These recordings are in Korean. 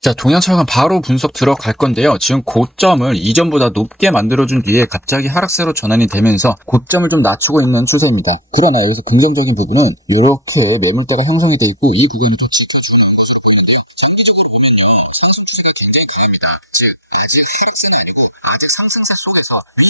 자, 동양철강 바로 분석 들어갈 건데요. 지금 고점을 이전보다 높게 만들어준 뒤에 갑자기 하락세로 전환이 되면서 고점을 좀 낮추고 있는 추세입니다. 그러나 여기서 긍정적인 부분은 이렇게 매물대가 형성이 돼 있고 이 부분이 또 지켜주는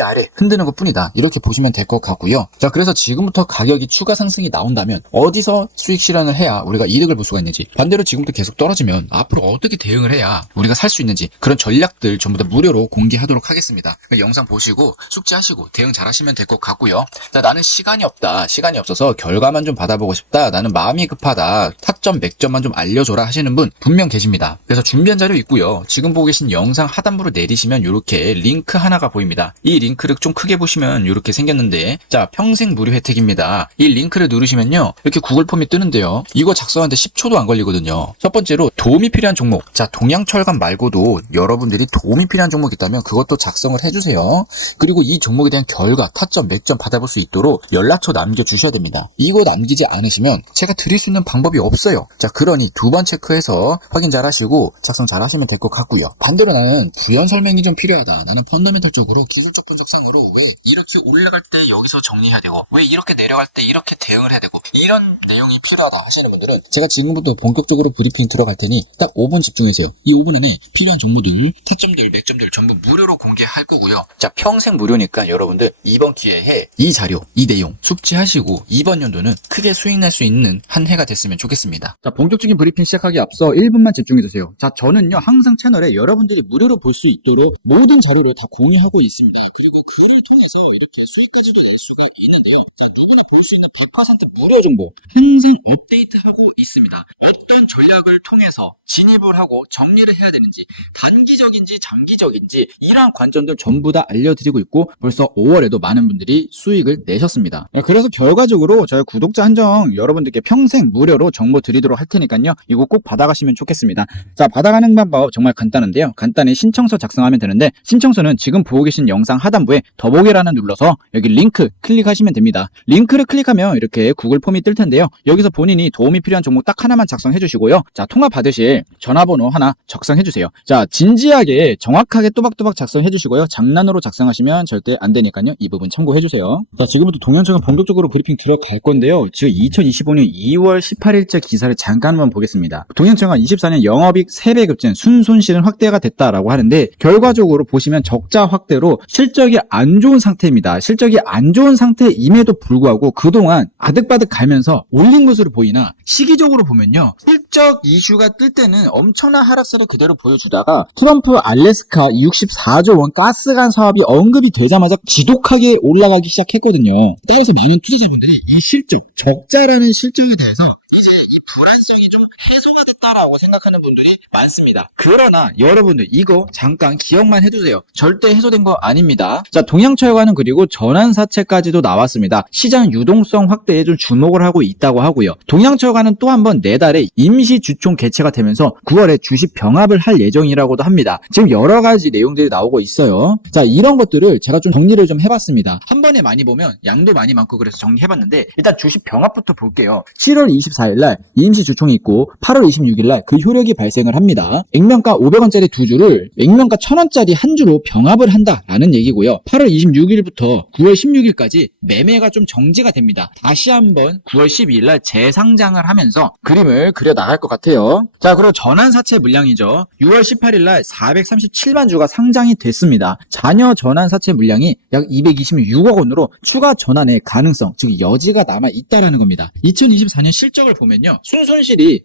위아래 흔드는 것 뿐이다. 이렇게 보시면 될 것 같고요. 자, 그래서 지금부터 가격이 추가 상승이 나온다면 어디서 수익 실현을 해야 우리가 이득을 볼 수가 있는지 반대로 지금부터 계속 떨어지면 앞으로 어떻게 대응을 해야 우리가 살 수 있는지 그런 전략들 전부 다 무료로 공개하도록 하겠습니다. 그러니까 영상 보시고 숙지하시고 대응 잘 하시면 될 것 같고요. 자, 나는 시간이 없다. 시간이 없어서 결과만 좀 받아보고 싶다. 나는 마음이 급하다. 타점, 맥점만 좀 알려줘라 하시는 분 분명 계십니다. 그래서 준비한 자료 있고요. 지금 보고 계신 영상 하단부로 내리시면 이렇게 링크 하나가 보입니다. 이 링크를 좀 크게 보시면 이렇게 생겼는데 자 평생 무료 혜택입니다. 이 링크를 누르시면요 이렇게 구글 폼이 뜨는데요. 이거 작성하는데 10초도 안 걸리거든요. 첫 번째로 도움이 필요한 종목. 자 동양철강 말고도 여러분들이 도움이 필요한 종목 있다면 그것도 작성을 해주세요. 그리고 이 종목에 대한 결과, 타점, 맥점 받아볼 수 있도록 연락처 남겨주셔야 됩니다. 이거 남기지 않으시면 제가 드릴 수 있는 방법이 없어요. 자 그러니 두 번 체크해서 확인 잘 하시고 작성 잘 하시면 될 것 같고요. 반대로 나는 부연 설명이 좀 필요하다. 나는 펀더멘털적으로 기술적 분석상으로 왜 이렇게 올라갈 때 여기서 정리해야 되고 왜 이렇게 내려갈 때 이렇게 대응을 해야 되고 이런 내용이 필요하다 하시는 분들은 제가 지금부터 본격적으로 브리핑 들어갈 테니 딱 5분 집중해주세요. 이 5분 안에 필요한 정보들, 타점들, 맥점들 전부 무료로 공개할 거고요. 자 평생 무료니까 여러분들 이번 기회에 이 자료, 이 내용 숙지하시고 이번 연도는 크게 수익 날 수 있는 한 해가 됐으면 좋겠습니다. 자 본격적인 브리핑 시작하기 앞서 1분만 집중해주세요. 자 저는요 항상 채널에 여러분들이 무료로 볼 수 있도록 모든 자료를 다 공유하고 있습니다. 그리고 글을 통해서 이렇게 수익까지도 낼 수가 있는데요. 자 누구나 볼 수 있는 100% 무료 정보 항상 업데이트하고 있습니다. 어떤 전략을 통해서 진입을 하고 정리를 해야 되는지 단기적인지 장기적인지 이러한 관점들 전부 다 알려드리고 있고 벌써 5월에도 많은 분들이 수익을 내셨습니다. 네, 그래서 결과적으로 저희 구독자 한정 여러분들께 평생 무료로 정보 드리도록 할 테니까요. 이거 꼭 받아가시면 좋겠습니다. 자, 받아가는 방법 정말 간단한데요. 간단히 신청서 작성하면 되는데 신청서는 지금 보고 계신 영상 하단부에 더보기란을 눌러서 여기 링크 클릭하시면 됩니다. 링크를 클릭하면 이렇게 구글 폼이 뜰 텐데요. 여기서 본인이 도움이 필요한 종목 딱 하나만 작성해 주시고요. 자, 통화 받으 실 전화번호 하나 작성해 주세요. 자, 진지하게 정확하게 또박또박 작성해 주시고요. 장난으로 작성하시면 절대 안 되니까요. 이 부분 참고해 주세요. 자, 지금부터 동현청은 본격적으로 브리핑 들어갈 건데요. 지금 2025년 2월 18일자 기사를 잠깐 한번 보겠습니다. 동현청은 24년 영업이익 3배 급증, 순손실은 확대가 됐다라고 하는데 결과적으로 보시면 적자 확대로 실적이 안 좋은 상태입니다. 실적이 안 좋은 상태임에도 불구하고 그동안 아득바득 갈면서 올린 것으로 보이나 시기적으로 보면요. 실적 이슈가 뜰 때는 엄청난 하락세를 그대로 보여주다가 트럼프 알래스카 64조 원 가스관 사업이 언급이 되자마자 지독하게 올라가기 시작했거든요. 따라서 많은 투자자분들이 이 실적, 적자라는 실적에 대해서 이제 이 불안성이 좀 해소 가 됐다라고 생각하는 분들이 많습니다. 그러나 여러분들 이거 잠깐 기억만 해두세요. 절대 해소된 거 아닙니다. 자 동양철과는 그리고 전환사채까지도 나왔습니다. 시장 유동성 확대에 좀 주목을 하고 있다고 하고요. 동양철과는 또 한번 내달에 임시 주총 개최가 되면서 9월에 주식 병합을 할 예정이라고도 합니다. 지금 여러 가지 내용들이 나오고 있어요. 자 이런 것들을 제가 좀 정리를 좀 해봤습니다. 한 번에 많이 보면 양도 많이 많고 그래서 정리해봤는데 일단 주식 병합부터 볼게요. 7월 24일 날 임시 주총이 있고 8월 26일 날 그 효력이 발생을 합니다. 액면가 500원짜리 두 주를 액면가 1000원짜리 한 주로 병합을 한다라는 얘기고요. 8월 26일부터 9월 16일까지 매매가 좀 정지가 됩니다. 다시 한번 9월 12일 날 재상장을 하면서 그림을 그려 나갈 것 같아요. 자, 그리고 전환 사채 물량이죠. 6월 18일 날 437만 주가 상장이 됐습니다. 잔여 전환 사채 물량이 약 226억 원으로 추가 전환의 가능성, 즉 여지가 남아 있다라는 겁니다. 2024년 실적을 보면요. 순손실이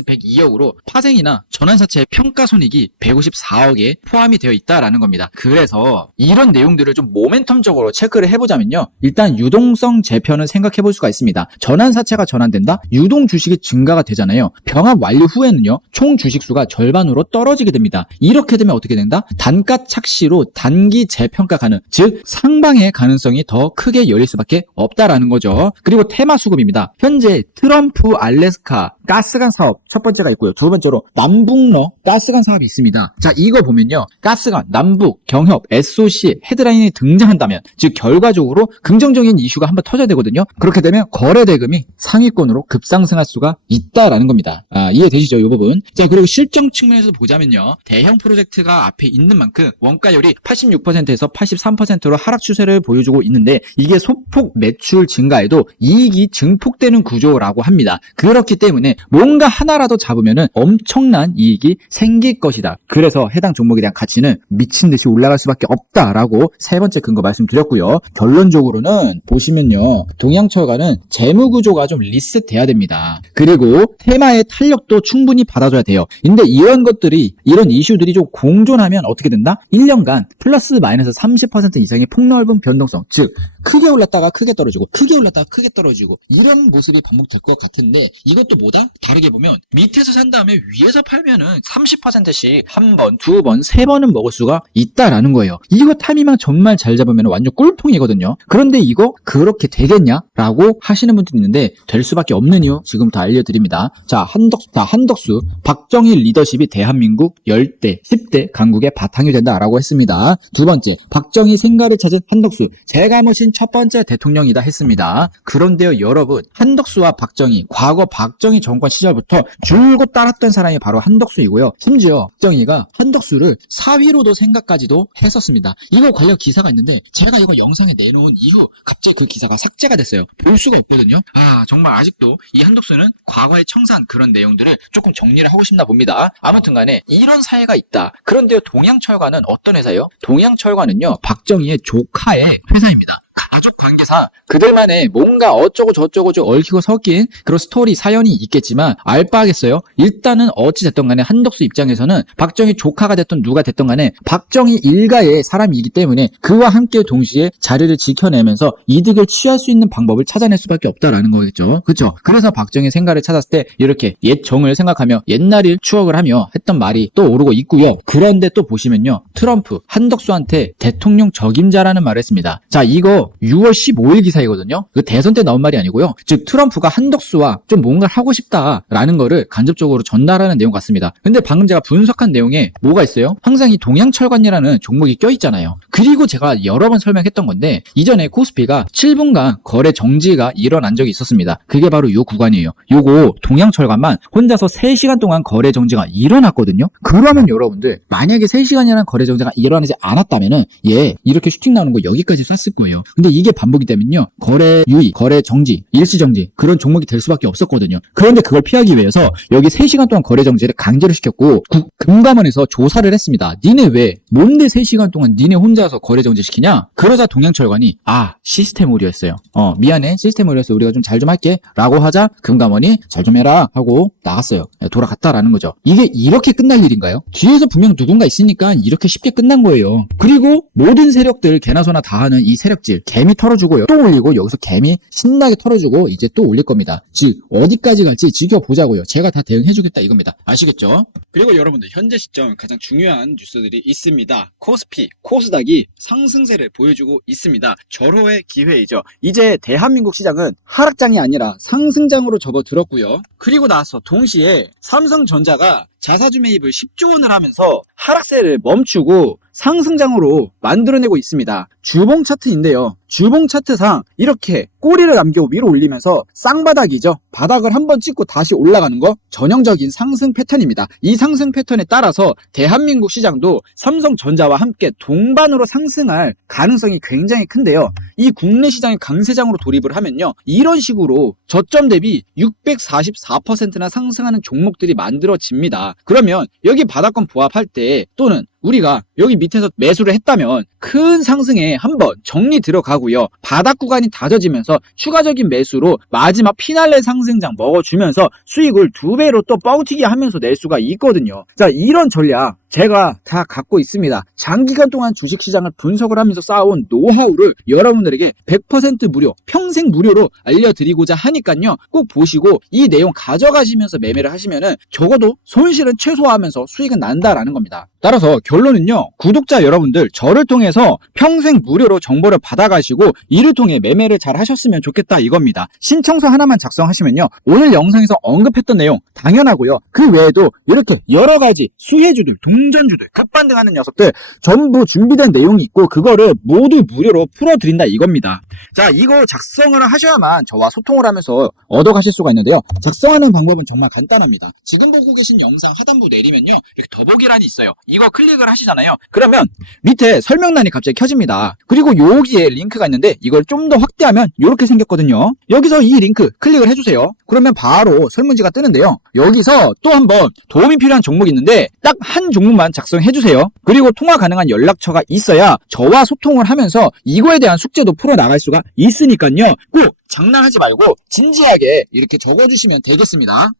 마이너스 102억으로 파생이나 전환사채 평가손익이 154억에 포함이 되어 있다라는 겁니다. 그래서 이런 내용들을 좀 모멘텀적으로 체크를 해보자면요. 일단 유동성 재편을 생각해 볼 수가 있습니다. 전환사채가 전환된다? 유동 주식이 증가가 되잖아요. 병합 완료 후에는요. 총 주식수가 절반으로 떨어지게 됩니다. 이렇게 되면 어떻게 된다? 단가 착시로 단기 재평가 가능, 즉 상방의 가능성이 더 크게 열릴 수밖에 없다라는 거죠. 그리고 테마 수급입니다. 현재 트럼프 알래스카 가스관 사업 첫 번째가 있고요. 두 번째로 남북러 가스관 사업이 있습니다. 자, 이거 보면요. 가스관, 남북, 경협, SOC 헤드라인이 등장한다면 즉 결과적으로 긍정적인 이슈가 한번 터져야 되거든요. 그렇게 되면 거래 대금이 상위권으로 급상승할 수가 있다라는 겁니다. 아, 이해되시죠? 이 부분. 자, 그리고 실정 측면에서 보자면요. 대형 프로젝트가 앞에 있는 만큼 원가율이 86%에서 83%로 하락 추세를 보여주고 있는데 이게 소폭 매출 증가에도 이익이 증폭되는 구조라고 합니다. 그렇기 때문에 뭔가 하나라도 잡으면은 엄청난 이익이 생길 것이다. 그래서 해당 종목에 대한 가치는 미친 듯이 올라갈 수밖에 없다라고 세 번째 근거 말씀드렸고요. 결론적으로는 보시면요. 동양철과는 재무 구조가 좀 리셋돼야 됩니다. 그리고 테마의 탄력도 충분히 받아줘야 돼요. 근데 이런 것들이 이런 이슈들이 좀 공존하면 어떻게 된다? 1년간 플러스 마이너스 30% 이상의 폭넓은 변동성, 즉 크게 올랐다가 크게 떨어지고 크게 올랐다가 크게 떨어지고 이런 모습이 반복될 것 같은데 이것도 뭐다? 다르게 보면 밑에서 산 다음에 위에서 팔면은 30%씩 한 번, 두 번, 세 번은 먹을 수가 있다라는 거예요. 이거 타이밍만 정말 잘 잡으면 완전 꿀통이거든요. 그런데 이거 그렇게 되겠냐? 라고 하시는 분들이 있는데 될 수밖에 없는 이유 지금부터 알려드립니다. 자, 한덕수, 다 한덕수, 박정희 리더십이 대한민국 10대, 10대 강국의 바탕이 된다라고 했습니다. 두 번째, 박정희 생가를 찾은 한덕수, 제가 모신 첫 번째 대통령이다 했습니다. 그런데요, 여러분, 한덕수와 박정희, 과거 박정희 정권 시절부터 줄곧 따랐던 사람이 바로 한덕수이고요. 심지어 박정희가 한덕수를 사위로도 생각까지도 했었습니다. 이거 관련 기사가 있는데 제가 이거 영상에 내놓은 이후 갑자기 그 기사가 삭제가 됐어요. 볼 수가 없거든요. 아 정말 아직도 이 한덕수는 과거의 청산 그런 내용들을 조금 정리를 하고 싶나 봅니다. 아무튼 간에 이런 사회가 있다. 그런데요 동양철과는 어떤 회사예요? 동양철과는요 박정희의 조카의 회사입니다. 가족 관계사 그들만의 뭔가 어쩌고 저쩌고 저 얽히고 섞인 그런 스토리 사연이 있겠지만 알바하겠어요? 일단은 어찌 됐던 간에 한덕수 입장에서는 박정희 조카가 됐던 누가 됐던 간에 박정희 일가의 사람이기 때문에 그와 함께 동시에 자리를 지켜내면서 이득을 취할 수 있는 방법을 찾아낼 수밖에 없다라는 거겠죠. 그렇죠 그래서 박정희 생가를 찾았을 때 이렇게 옛 정을 생각하며 옛날을 추억을 하며 했던 말이 또 오르고 있고요. 그런데 또 보시면요. 트럼프 한덕수한테 대통령 적임자라는 말을 했습니다. 자 이거 6월 15일 기사이거든요. 그 대선 때 나온 말이 아니고요. 즉 트럼프가 한덕수와 좀 뭔가를 하고 싶다라는 거를 간접적으로 전달하는 내용 같습니다. 근데 방금 제가 분석한 내용에 뭐가 있어요? 항상 이 동양철관이라는 종목이 껴있잖아요. 그리고 제가 여러 번 설명했던 건데 이전에 코스피가 7분간 거래 정지가 일어난 적이 있었습니다. 그게 바로 이 구간이에요. 요거 동양철관만 혼자서 3시간 동안 거래 정지가 일어났거든요. 그러면 여러분들 만약에 3시간이라는 거래 정지가 일어나지 않았다면은 얘 이렇게 슈팅 나오는 거 여기까지 쐈을 거예요. 근데 이게 반복이 되면요. 거래 유의, 거래 정지, 일시 정지 그런 종목이 될 수밖에 없었거든요. 그런데 그걸 피하기 위해서 여기 3시간 동안 거래 정지를 강제로 시켰고 국- 금감원에서 조사를 했습니다. 니네 왜 뭔데 3시간 동안 니네 혼자서 거래 정지 시키냐? 그러자 동양철관이 아 시스템 오류였어요. 어 미안해 시스템 오류였어 우리가 좀 잘좀 할게 라고 하자 금감원이 잘 좀 해라 하고 나갔어요. 예, 돌아갔다라는 거죠. 이게 이렇게 끝날 일인가요? 뒤에서 분명 누군가 있으니까 이렇게 쉽게 끝난 거예요. 그리고 모든 세력들 개나 소나 다 하는 이 세력질 개미 털어주고요. 또 올리고 여기서 개미 신나게 털어주고 이제 또 올릴 겁니다. 즉 어디까지 갈지 지켜보자고요. 제가 다 대응해주겠다 이겁니다. 아시겠죠? 그리고 여러분들 현재 시점 가장 중요한 뉴스들이 있습니다. 코스피, 코스닥이 상승세를 보여주고 있습니다. 절호의 기회이죠. 이제 대한민국 시장은 하락장이 아니라 상승장으로 접어들었고요. 그리고 나서 동시에 삼성전자가 자사주 매입을 10조 원을 하면서 하락세를 멈추고 상승장으로 만들어내고 있습니다. 주봉 차트인데요. 주봉 차트상 이렇게 꼬리를 남겨 위로 올리면서 쌍바닥이죠. 바닥을 한번 찍고 다시 올라가는 거 전형적인 상승 패턴입니다. 이 상승 패턴에 따라서 대한민국 시장도 삼성전자와 함께 동반으로 상승할 가능성이 굉장히 큰데요. 이 국내 시장의 강세장으로 돌입을 하면요. 이런 식으로 저점 대비 644%나 상승하는 종목들이 만들어집니다. 그러면 여기 바닥권 부합할 때 또는 우리가 여기 밑에서 매수를 했다면 큰 상승에 한번 정리 들어가고요. 바닥 구간이 다져지면서 추가적인 매수로 마지막 피날레 상승장 먹어주면서 수익을 두 배로 또 뻥튀기 하면서 낼 수가 있거든요. 자, 이런 전략 제가 다 갖고 있습니다. 장기간 동안 주식시장을 분석을 하면서 쌓아온 노하우를 여러분들에게 100% 무료, 평생 무료로 알려드리고자 하니까요. 꼭 보시고 이 내용 가져가시면서 매매를 하시면은 적어도 손실은 최소화하면서 수익은 난다라는 겁니다. 따라서 결론은요. 구독자 여러분들 저를 통해서 평생 무료로 정보를 받아가시고 이를 통해 매매를 잘 하셨으면 좋겠다 이겁니다. 신청서 하나만 작성하시면요. 오늘 영상에서 언급했던 내용 당연하고요. 그 외에도 이렇게 여러 가지 수혜주들, 동 전주들, 급반등하는 녀석들 전부 준비된 내용이 있고 그거를 모두 무료로 풀어드린다 이겁니다. 자, 이거 작성을 하셔야만 저와 소통을 하면서 얻어가실 수가 있는데요. 작성하는 방법은 정말 간단합니다. 지금 보고 계신 영상 하단부 내리면요. 이렇게 더보기란이 있어요. 이거 클릭을 하시잖아요. 그러면 밑에 설명란이 갑자기 켜집니다. 그리고 여기에 링크가 있는데 이걸 좀 더 확대하면 이렇게 생겼거든요. 여기서 이 링크 클릭을 해주세요. 그러면 바로 설문지가 뜨는데요. 여기서 또 한번 도움이 필요한 종목이 있는데 딱 한 종목 만 작성해 주세요. 그리고 통화 가능한 연락처가 있어야 저와 소통을 하면서 이거에 대한 숙제도 풀어 나갈 수가 있으니까요. 꼭 장난하지 말고 진지하게 이렇게 적어주시면 되겠습니다.